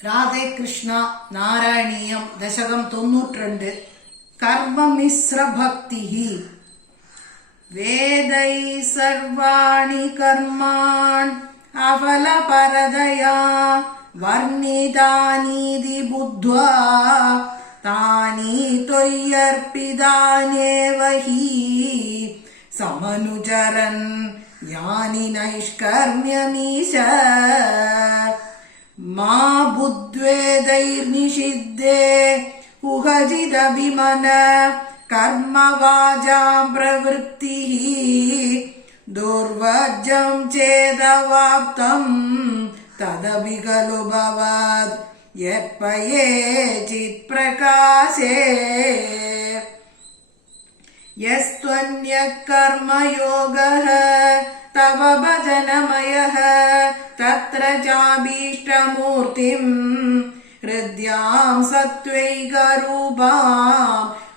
രാധേ കൃഷ്ണ നാരായണീയം ദശകം 92 കർമ്മമിശ്രഭക്തി വേദൈ സർവാണി കർമാൺ അഫലപരതയാ വർണ്ണിതാനീതി ബുദ്ധ്വാ താനി ത്വയ്യർപ്പിതാനേവ ഹി സമനുചരൻ ജ്ഞാനി നൈഷ്കർമ്യമീശ മാ ബുദ്ധ്വേദൈർനിഷിദ്ധേ ഉഹജിദഭിമന കർമ്മവാചാം പ്രവൃത്തിഃ ദുർവജ്ജം ചേദവാപ്തം തദപി ഖലു ഭവത് യത്പയേചിത് പ്രകാശേ യസ്ത്വന്യഃ കർമ്മയോഗഃ തവ ഭജനമയഃ തത്ര ചാഭീഷ്ടമൂർത്തിം ഹൃദ്യാം സത്വൈകരൂപാം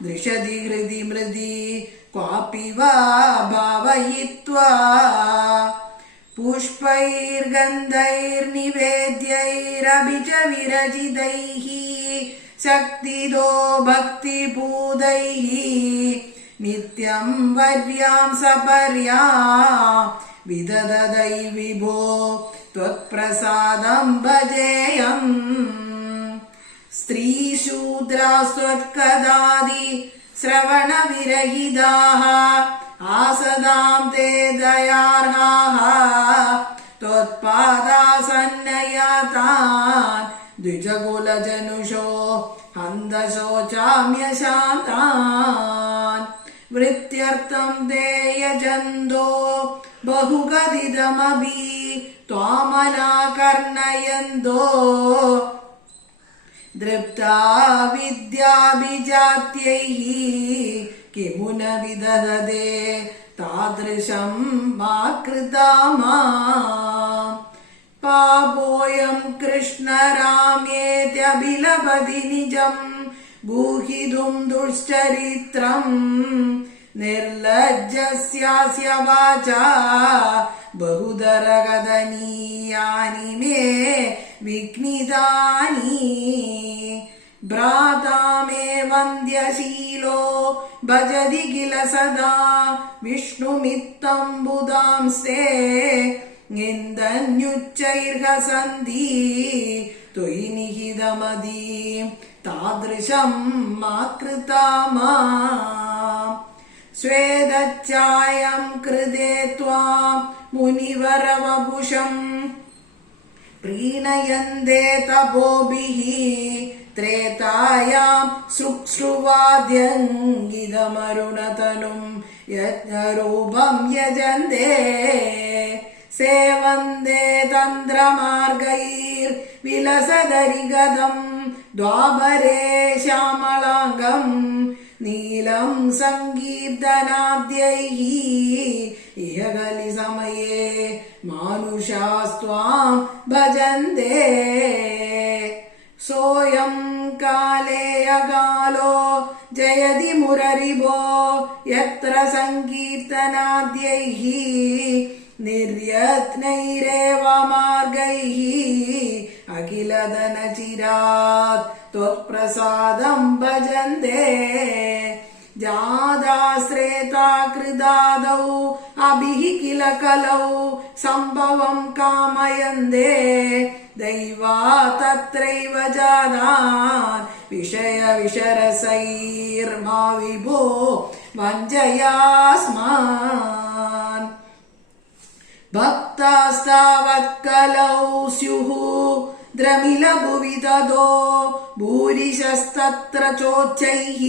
ദൃശതി ഹൃദി മൃദി ക്വാപി വാ ഭാവയിത്വാ പുഷ്പൈർഗന്ധൈർനിവേദ്യൈരഭിച വിരചിതൈഃ ശക്തിദോ ഭക്തിപൂതൈഃ നിത്യം വർയാം സപര്യാം വിദദദൈ വിഭോ ത്വത്പ്രസാദം ഭജേയം സ്ത്രീശൂദ്രാസ്ത്വത്കദാദി ശ്രവണവിരഹിതാഃ ആസദാം തേ ദയാർഹാഃ ത്വത്പാദാസന്നയാതാൻ ദ്വിജകുലജനുഷോ ഹന്തശോചാമ്യശാന്താൻ വൃത്യർത്ഥം തേ യജന്തോ ബഹുഗതിതമഭി ത്വാമനാകർണയന്തോ ദൃപ്താ വിദ്യാഭിജാത്യൈഃ കിമു ന വിദധതേ താദൃശം മാ കൃതാ മാം പാപോയം കൃഷ്ണ രാമേത്യഭിലഭതി നിജം ഗൂഹിതും ദുശ്ചരിത്രം നിർലജ്ജസ്യാസ്യ വാചാ ബഹുദരഗദനീയാനി മേ വിഘ്നിതാനി ഭ്രാതാ മേ വന്ദ്യശീലോ ഭജതി കില സദാ വിഷ്ണുമിത്തംബുദാംസ്തേ നിന്ദന്യുച്ചൈർഹസന്തി ത്വയി നിഹിതമതി താദൃശം മാ കൃതാ മാം സ്വേദച്ഛായം കൃതേ ത്വാം മുനിവരവപുഷം പ്രീണയന്തേ തപോഭിഃ ത്രേതായാം ശുശ്രുവാദ്യംഗിതമരുണതനും യജ്ഞരൂപം യജന്തേ സേവന്തേ തന്ത്രമാർഗൈർ വിലസദരിഗതം ദ്വാപരേ ശ്യാമളാംഗം നീലം സങ്കീർത്തനാദ്യൈഃ ഇഹ കലി സമയേ മാനുഷാസ്ത്വാം ഭജന്തേ സോയം കാലേ അകാലോ ജയതി മുരരിഭോ യത്ര സങ്കീർത്തനാദ്യൈഃ നിർയത്നൈരേവ മാർഗൈഃ അഖിലധനചിരാത് ത്വത്പ്രസാദം ഭജന്തേ ജാതാശ്രേതാ കൃതാദൗ അഭിഃ കില കലൗ സംഭവം കാമയന്തേ ദൈവാ തത്രൈവ ജാതാൻ വിഷയ വിഷരസൈർമാ വിഭോ വഞ്ചയാസ്മാൻ ഭക്താസ്താവത്കലൗ സ്യുഃ ദ്രമിലഭുവി തതോ ഭൂരിശസ്തത്ര ചോച്ചൈഃ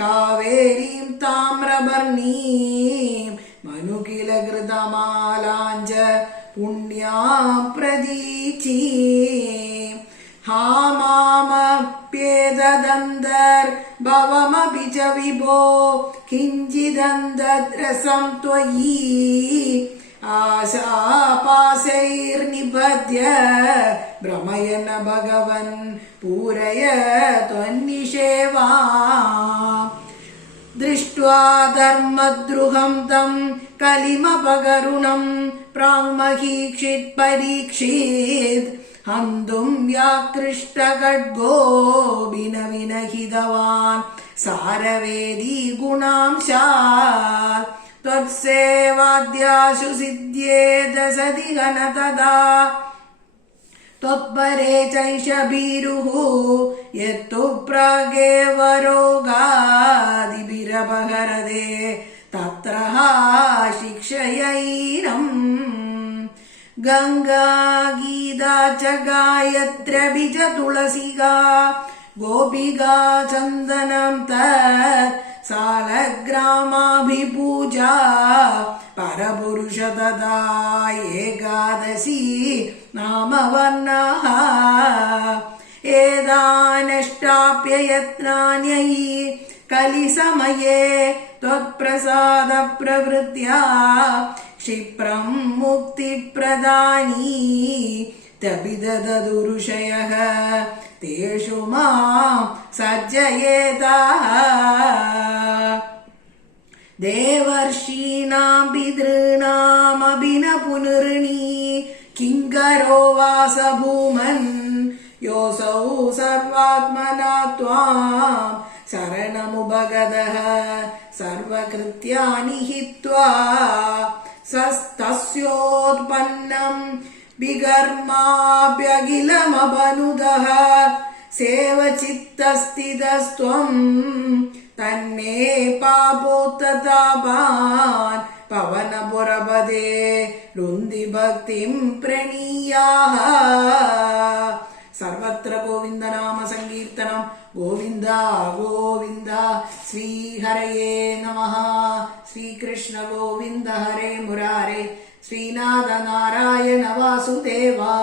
കാവേരീം താമ്രവർണീം മനുകില കൃതമാലാഞ്ച പുണ്യാം പ്രതീചീം ഹാമാമപ്യേതദന്തർ ഭവമപി ച വിഭോ കിഞ്ചിദന്തദ്രസം ത്വയി ആശാപാശൈർനിബധ്യ ഭ്രമയന ഭഗവൻ പൂരയ ത്വന്നിഷേവാ ദൃഷ്ട്വാ ധർമ്മദ്രുഹം തം കലിമപകരുണം പ്രാങ്മഹീക്ഷിത് പരീക്ഷിത് हन्तुं व्याकृष्टखड्गो विनविनहितवान् सारवेदी गुणांशात् त्वत्सेवाद्याशु सिद्ध्येद सति घनतदा त्वत्परे चैष भीरुः यत्तु प्रागेव रोगादिभिरपहरदे तत्र शिक्षयैनम् गंगा गीता च गायत्र्यपि च तुलसिका गोपिका चन्दनं तत् सालग्रामाभिपूजा परपुरुष तथा एकादशी नामवर्णाः एतानष्टाप्ययत्नान्यै कलिसमये त्वत्प्रसादप्रवृत्त्या क्षिप्रं मुक्तिप्रदानी तपिदददुरुषयः तेषु मां सज्जयेताः देवर्षीणां पितॄणामपि न पुनर्णी किङ्करो वास भूमन् योऽसौ सर्वात्मना त्वां शरणमुपगतः सर्वकृत्यानि हित्वा तस्योत्पन्नं विकर्माभ्यखिलमवनुदः सेवचित्तस्थितस्त्वं तन्मे पापोत्तापान् पवनपुरपदे रुन्धि भक्तिं प्रणीयाः सर्वत्र गोविन्द नाम संकीर्तनं गोविन्द गोविन्द श्रीहरये नमः श्रीकृष्ण गोविन्द हरे मुरारे श्रीनाथ नारायण वासुदेवा।